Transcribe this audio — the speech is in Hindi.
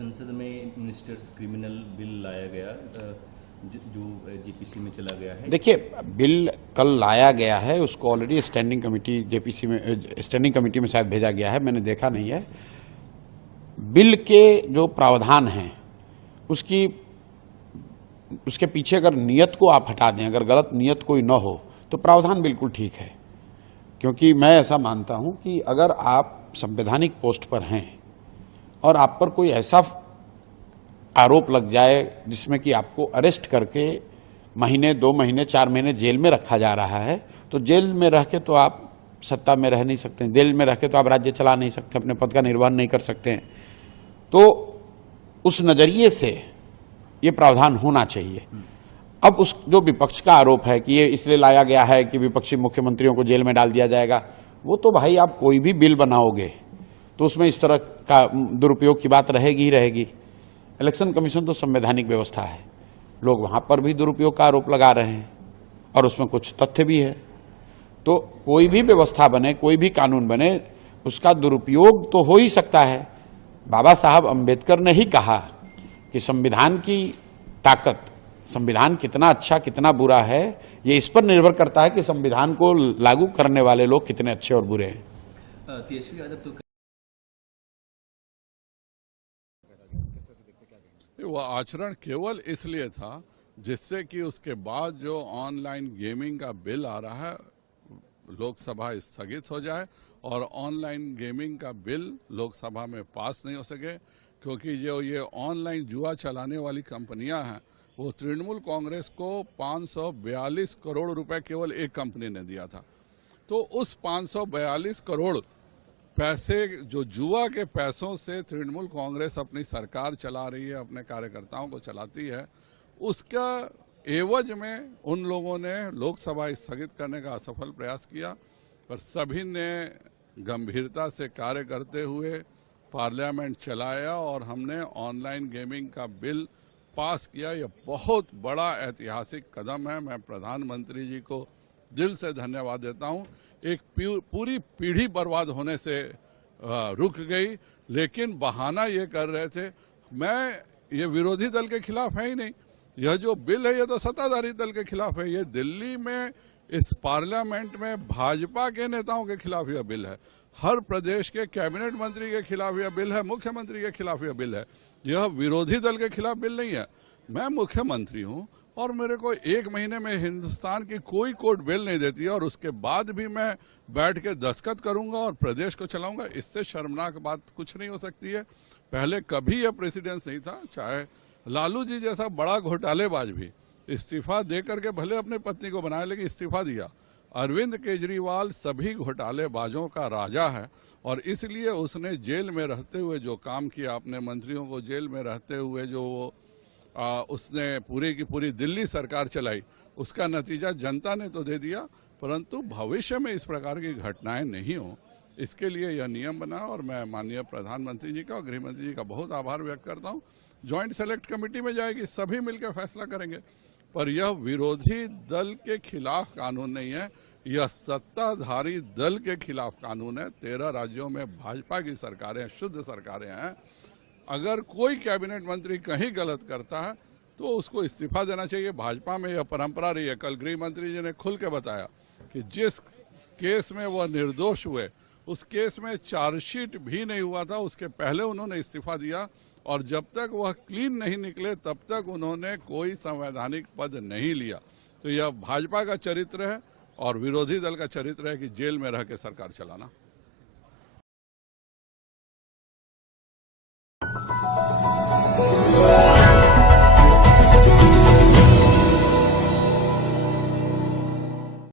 संसद में मिनिस्टर्स क्रिमिनल बिल लाया गया जो जेपीसी में चला गया है। देखिए, बिल कल लाया गया है, उसको ऑलरेडी स्टैंडिंग कमेटी जेपीसी में स्टैंडिंग कमेटी में शायद भेजा गया है, मैंने देखा नहीं है। बिल के जो प्रावधान हैं उसके पीछे अगर नियत को आप हटा दें, अगर गलत नियत कोई न हो तो प्रावधान बिल्कुल ठीक है। क्योंकि मैं ऐसा मानता हूं कि अगर आप संवैधानिक पोस्ट पर हैं और आप पर कोई ऐसा आरोप लग जाए जिसमें कि आपको अरेस्ट करके महीने, 2 महीने, 4 महीने जेल में रखा जा रहा है, तो जेल में रह के तो आप सत्ता में रह नहीं सकते, जेल में रह के तो आप राज्य चला नहीं सकते, अपने पद का निर्वहन नहीं कर सकते हैं। तो उस नज़रिए से ये प्रावधान होना चाहिए। अब उस जो विपक्ष का आरोप है कि ये इसलिए लाया गया है कि विपक्षी मुख्यमंत्रियों को जेल में डाल दिया जाएगा, वो तो भाई आप कोई भी बिल बनाओगे तो उसमें इस तरह का दुरुपयोग की बात रहेगी ही रहेगी। इलेक्शन कमीशन तो संवैधानिक व्यवस्था है, लोग वहाँ पर भी दुरुपयोग का आरोप लगा रहे हैं और उसमें कुछ तथ्य भी है। तो कोई भी व्यवस्था बने, कोई भी कानून बने, उसका दुरुपयोग तो हो ही सकता है। बाबा साहब अम्बेडकर ने ही कहा कि संविधान की ताकत, संविधान कितना अच्छा कितना बुरा है, ये इस पर निर्भर करता है कि संविधान को लागू करने वाले लोग कितने अच्छे और बुरे हैं। तेजस्वी यादव तो वो आचरण केवल इसलिए था जिससे कि उसके बाद जो ऑनलाइन गेमिंग का बिल आ रहा है लोकसभा स्थगित हो जाए और ऑनलाइन गेमिंग का बिल लोकसभा में पास नहीं हो सके, क्योंकि जो ये ऑनलाइन जुआ चलाने वाली कंपनियां हैं वो तृणमूल कांग्रेस को 542 करोड़ रुपए केवल एक कंपनी ने दिया था। तो उस 542 करोड़ पैसे, जो जुआ के पैसों से तृणमूल कांग्रेस अपनी सरकार चला रही है, अपने कार्यकर्ताओं को चलाती है, उसका एवज में उन लोगों ने लोकसभा स्थगित करने का असफल प्रयास किया। पर सभी ने गंभीरता से कार्य करते हुए पार्लियामेंट चलाया और हमने ऑनलाइन गेमिंग का बिल पास किया। यह बहुत बड़ा ऐतिहासिक कदम है। मैं प्रधानमंत्री जी को दिल से धन्यवाद देता हूं। एक पूरी पीढ़ी बर्बाद होने से रुक गई, लेकिन बहाना ये कर रहे थे। ये विरोधी दल के खिलाफ है ही नहीं, यह जो बिल है ये तो सत्ताधारी दल के खिलाफ है। ये दिल्ली में इस पार्लियामेंट में भाजपा के नेताओं के खिलाफ यह बिल है, हर प्रदेश के कैबिनेट मंत्री के खिलाफ यह बिल है, मुख्यमंत्री के खिलाफ यह बिल है। यह विरोधी दल के खिलाफ बिल नहीं है। मैं मुख्यमंत्री हूं और मेरे को 1 महीने में हिंदुस्तान की कोई कोर्ट बेल नहीं देती है और उसके बाद भी मैं बैठ के दस्तखत करूंगा और प्रदेश को चलाऊंगा। इससे शर्मनाक बात कुछ नहीं हो सकती है। पहले कभी यह प्रेसिडेंस नहीं था। चाहे लालू जी जैसा बड़ा घोटालेबाज भी इस्तीफा दे करके भले अपने पत्नी को बनाया, लेकिन इस्तीफा दिया। अरविंद केजरीवाल सभी घोटालेबाजों का राजा है और इसलिए उसने जेल में रहते हुए जो काम किया, अपने मंत्रियों को जेल में रहते हुए जो उसने पूरी की पूरी दिल्ली सरकार चलाई, उसका नतीजा जनता ने तो दे दिया। परंतु भविष्य में इस प्रकार की घटनाएं नहीं हो, इसके लिए यह नियम बना और मैं माननीय प्रधानमंत्री जी का और गृह मंत्री जी का बहुत आभार व्यक्त करता हूं। ज्वाइंट सेलेक्ट कमेटी में जाएगी, सभी मिलकर फैसला करेंगे। पर यह विरोधी दल के खिलाफ कानून नहीं है, यह सत्ताधारी दल के खिलाफ कानून है। 13 राज्यों में भाजपा की सरकारें, शुद्ध सरकारें हैं। अगर कोई कैबिनेट मंत्री कहीं गलत करता है तो उसको इस्तीफा देना चाहिए। भाजपा में यह परंपरा रही है। कल गृह मंत्री जी ने खुल के बताया कि जिस केस में वह निर्दोष हुए, उस केस में चार्जशीट भी नहीं हुआ था, उसके पहले उन्होंने इस्तीफा दिया और जब तक वह क्लीन नहीं निकले तब तक उन्होंने कोई संवैधानिक पद नहीं लिया। तो यह भाजपा का चरित्र है और विरोधी दल का चरित्र है कि जेल में रह के सरकार चलाना।